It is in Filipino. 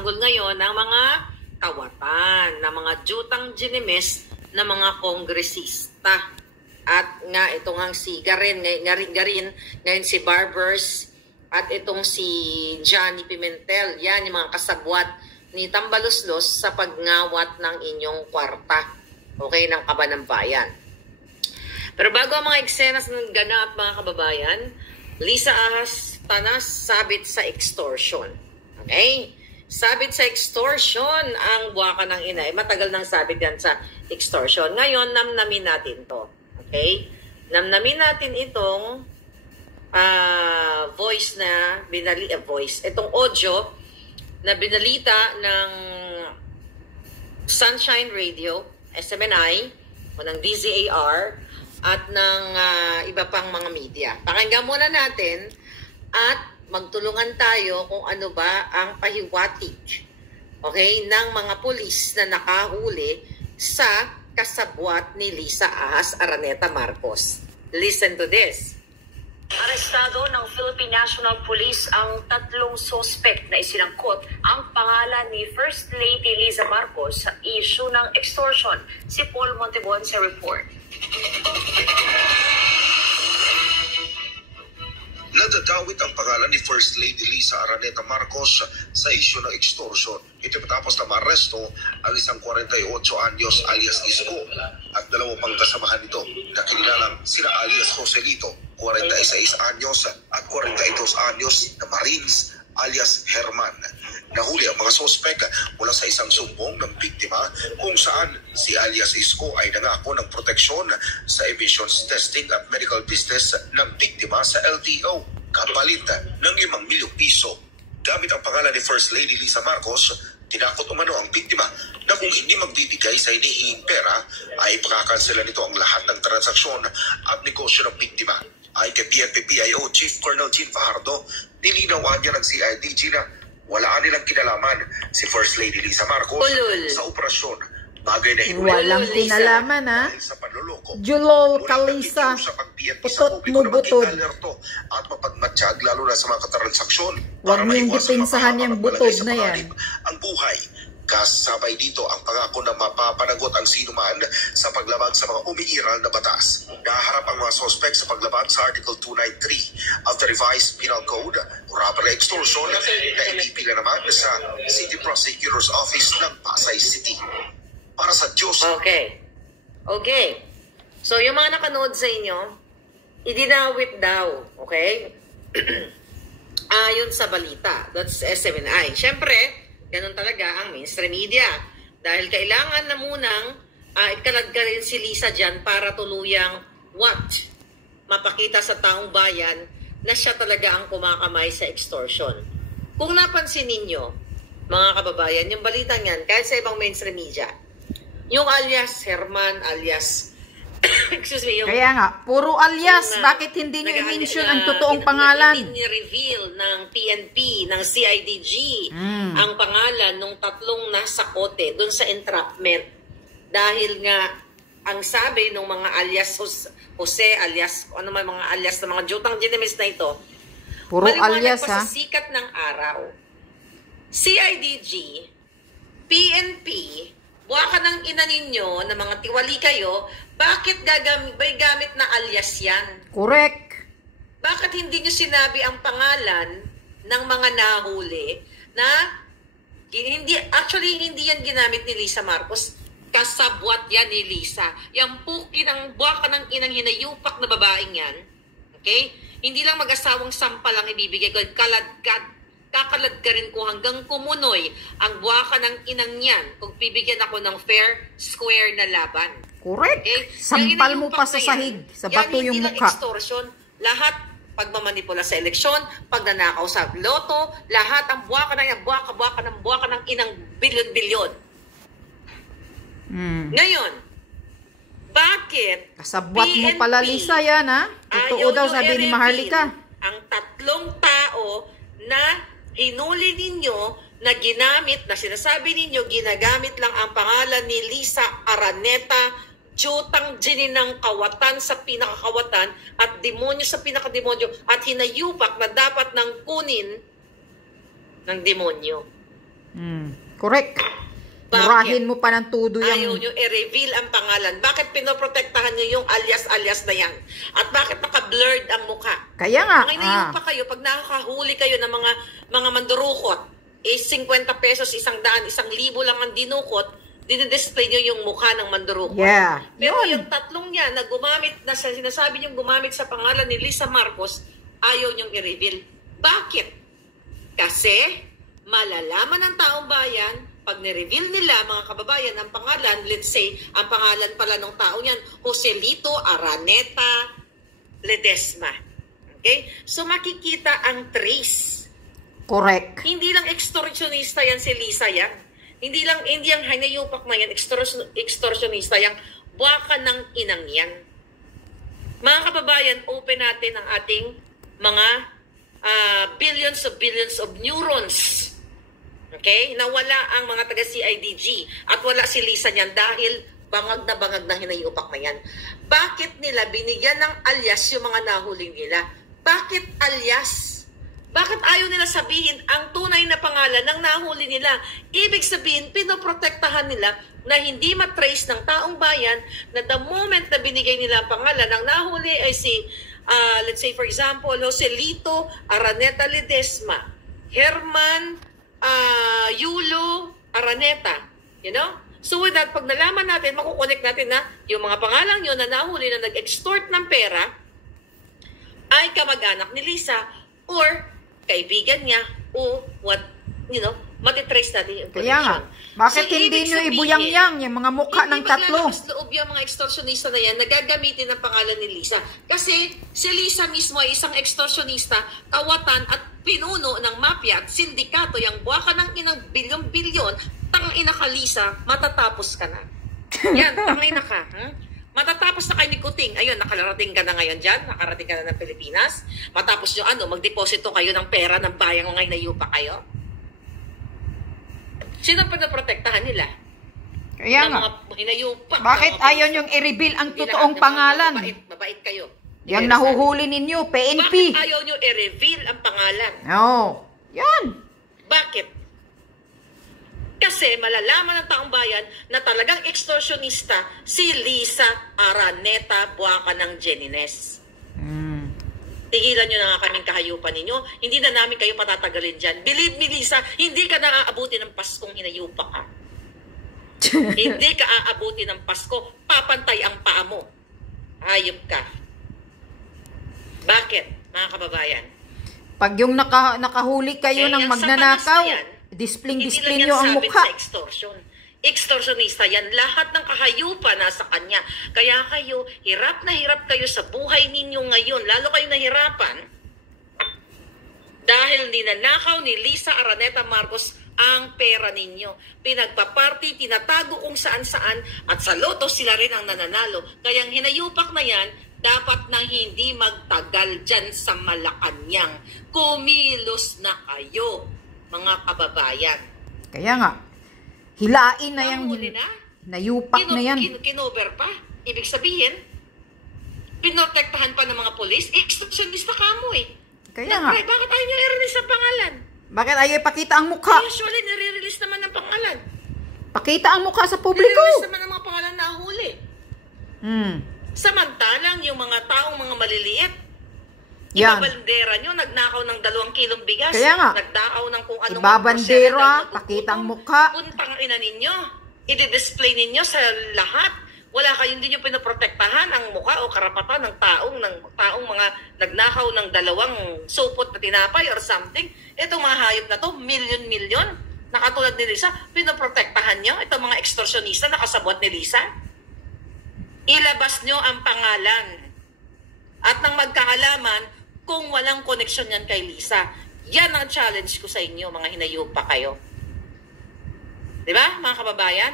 nagtatanggol ngayon ng mga kawatan, ng mga jutang ginimis na mga kongresista. At nga itong ang si Garin, ngayon si Barbers, at itong si Johnny Pimentel, yan yung mga kasabwat ni Tambaluslos sa pagngawat ng inyong kwarta, okay, ng Kaban ng Bayan. Pero bago ang mga eksenas ng ganap, mga kababayan, Lisa Ahas tanas sabit sa extortion. Okay? Sabit sa extortion ang buwaka ng ina. Matagal nang sabit yan sa extortion. Ngayon, namnamin natin to. Okay? Namnamin natin itong voice na itong audio na binalita ng Sunshine Radio, SMNI, o ng DZAR, at ng iba pang mga media. Pakinggan muna natin at magtulungan tayo kung ano ba ang pahiwatig, okay, ng mga pulis na nakahuli sa kasabwat ni Lisa Ahas Araneta Marcos. Listen to this. Arestado ng Philippine National Police ang 3 suspect na isinangkot ang pangalan ni First Lady Liza Marcos sa issue ng extortion. Si Paul Montebon sa report. Nadadawit ang pangalan ni First Lady Liza Araneta Marcos sa isyu ng extortion. Ito matapos na maaresto ang isang 48 anyos alias Isko at 2 pang kasamahan nito na kinilalang sina alias Joselito, 46 anyos at 42 anyos na Marines alias Herman. Nahuli ang mga sospek mula sa isang sumbong ng biktima kung saan si alias Isko ay nangako ng proteksyon sa emissions testing at medical business ng biktima sa LTO kapalit ng 5 milyong piso. Gamit ang pangalan ni First Lady Liza Marcos, tinakot umano ang biktima na kung hindi magbibigay sa hinihinging pera ay pakakansela nito ang lahat ng transaksyon at negosyo ng biktima. Ay kay PNP-PIO Chief Colonel Jean Fajardo, nilinawan niya ng CIDG na wala nilang kinalaman si First Lady Liza Marcos sa operasyon. Bagay na walang kinalaman, ha? Sa panluloko. Julol Kalisa, putot mo butod. At mapagmatsyag lalo na sa mga katransaksyon. Huwag niyong dipinsahan yung butod na yan. Ang buhay. Kasabay dito ang pangako na mapapanagot ang sinuman sa paglabag sa mga umiiral na batas. Naharap ang mga sospek sa paglabag sa Article 293 of the Revised Penal Code, robbery extortion, na inipila naman sa City Prosecutor's Office ng Pasay City. Para sa Diyos. Okay. So, yung mga nakanood sa inyo, idinawit daw, okay? Ayon sa balita. That's SMNI. Siyempre, ganun talaga ang mainstream media. Dahil kailangan na munang ikaladkarin si Lisa dyan para tuluyang mapakita sa taong bayan na siya talaga ang kumakamay sa extortion. Kung napansin ninyo, mga kababayan, yung balita niyan, kahit sa ibang mainstream media, yung alias Herman, alias excuse me, yung, kaya nga, puro alias. Bakit hindi nyo i-mention ang totoong pangalan? Ni-reveal ng PNP, ng CIDG, ang pangalan ng 3 nasa kote doon sa entrapment. Dahil nga, ang sabi ng mga alias Jose, alias, ano man mga alias ng mga jutang ginimis na ito, puro alias, pa sa sikat ng araw. CIDG, PNP, buwaka ng ina ninyo na mga tiwali kayo, bakit gamit na alias yan? Correct. Bakit hindi nyo sinabi ang pangalan ng mga nahuli na actually hindi yan ginamit ni Liza Marcos, kasabwat yan ni Lisa. Yung puki ng buwaka ng inang hinayupak na babaeng yan, okay? Hindi lang mag-asawang sampa lang ibibigay ko, kakalad ka rin ko hanggang kumunoy ang buwaka ng inang yan kung bibigyan ako ng fair, square na laban. Correct. Okay? Sampal mo pa sa sahig, sa bato yung mukha. Extortion, lahat pagmamanipula sa eleksyon, pagnanakaw sa loto, lahat ang buwaka ng inang bilyon-bilyon. Ngayon, bakit kasabwat mo pala, Lisa, yan, ha? Totoo daw, sabi ni Maharlika. Ang 3 tao na hinuli ninyo na ginamit, na sinasabi ninyo, ginagamit lang ang pangalan ni Lisa Araneta, jutang gininang kawatan sa pinakakawatan at demonyo sa pinakademonyo at hinayupak na dapat nang kunin ng demonyo. Correct. Murahin mo pa ng tudo Ayaw yung... nyo i-reveal ang pangalan. Bakit pinoprotektahan nyo yung alias-alias na yan? At bakit naka-blurred ang mukha? Kaya nga. Ngayon pa kayo, pag nakakahuli kayo ng mga mandurukot, 50 pesos, 100, 1,000 lang ang dinukot, dinidisplay nyo yung mukha ng mandurukot. Yeah. Pero yung tatlong yan na gumamit, na sinasabi nyo gumamit sa pangalan ni Lisa Marcos, ayaw nyong i-reveal. Bakit? Kasi malalaman ng taong bayan, pag ni-reveal nila, mga kababayan, ang pangalan, let's say, ang pangalan pala ng tao yan, Joselito Araneta Ledesma. Okay? So, makikita ang trace. Correct. Hindi lang extortionista yan si Lisa yan. Hindi ang hinayupak na yan, extortionista yan. Buwaka ng inang yan. Mga kababayan, open natin ang ating mga billions of neurons. Okay? Nawala ang mga taga-CIDG at wala si Lisa niyan dahil bangag na hinayupak na yan. Bakit nila binigyan ng alias yung mga nahuli nila? Bakit alias? Bakit ayaw nila sabihin ang tunay na pangalan ng nahuli nila? Ibig sabihin, pinoprotektahan nila na hindi matrace ng taong bayan na the moment na binigay nila ang pangalan ng nahuli ay si, let's say for example, Joselito Araneta Ledesma, Herman Yulo Araneta, you know? So with that, pag nalaman natin, makukonek natin na yung mga pangalang yun na nahuli na nag-extort ng pera ay kamag-anak ni Lisa or kaibigan niya o what, you know, matitrace natin yung Kaya nga, bakit so, hindi nyo ibuyang-yang yung mga mukha ng tatlo? Hindi maglalakas loob yung mga extortionista na yan na gagamitin ang pangalan ni Lisa. Kasi si Lisa mismo ay isang extortionista, kawatan at pinuno ng mafia at sindikato, yung buwaka ng inang bilyon-bilyon, tangina ka Lisa, matatapos ka na. Yan, tangina ka. Matatapos na kayo ni Kuting. Ayun, nakarating ka na ngayon dyan, nakarating ka na ng Pilipinas. Matapos nyo, magdeposito kayo ng pera ng bayang ngayon na yupa kayo. Sino pa naprotektahan nila? Kaya nga. Mga hinayupak. Bakit ayaw nyong i-reveal ang totoong pangalan? Mabait kayo. Yang nahuhuli ninyo, PNP. Bakit ayaw nyo i-reveal ang pangalan? No. Yan. Bakit? Kasi malalaman ng taong bayan na talagang extortionista si Lisa Araneta Buwaka ng Jenines. Tigilan nyo na nga kaming kahayupan ninyo. Hindi na namin kayo patatagalin dyan. Believe me, Lisa, hindi ka naaabuti ng Paskong hinayupak ka. Hindi ka aabuti ng Pasko. Papantay ang paa mo. Hayop ka. Bakit, mga kababayan? Pag yung nakahuli kayo ng magnanakaw, display nyo ang mukha. Sa extortion. Extortionista yan. Lahat ng kahayupan nasa kanya. Kaya kayo, hirap na hirap kayo sa buhay ninyo ngayon. Lalo kayo nahirapan dahil ninanakaw ni Lisa Araneta Marcos ang pera ninyo. Pinagpaparty, tinatago kung saan-saan at sa loto sila rin ang nananalo. Kaya ang hinayupak na yan, dapat nang hindi magtagal dyan sa Malacanang. Kumilos na kayo, mga kababayan. Kaya nga, hilain na yung na? nayupak na yan. Kinover pa. Ibig sabihin, pinotektahan pa ng mga polis, extortionista ka mo eh. Kaya nga. Bakit ayaw nyo i-release ang pangalan? Bakit ayaw ipakita ang mukha? Usually, nire-release naman ang pangalan. Pakita ang mukha sa publiko. Nire-release naman ang mga pangalan na huli. Samantalang yung mga taong mga maliliit, ibabandera nyo, nagnakaw ng 2 kilong bigas. Kaya nga. Nagdakaw ng kung anong ibabandera, pakita ang mukha. Puntang ina ninyo. I-display ninyo sa lahat. Wala kayo, hindi nyo pinoprotektahan ang mukha o karapatan ng taong mga nagnakaw ng 2 supot na tinapay or something. Itong mga hayop na to, milyon-milyon, na katulad ni Lisa, pinoprotektahan nyo. Itong mga extortionista na kasabot ni Lisa. Ilabas nyo ang pangalan. At nang magkaalaman, kung walang koneksyon yan kay Lisa, yan ang challenge ko sa inyo, mga hinayupa kayo. Diba, mga kababayan?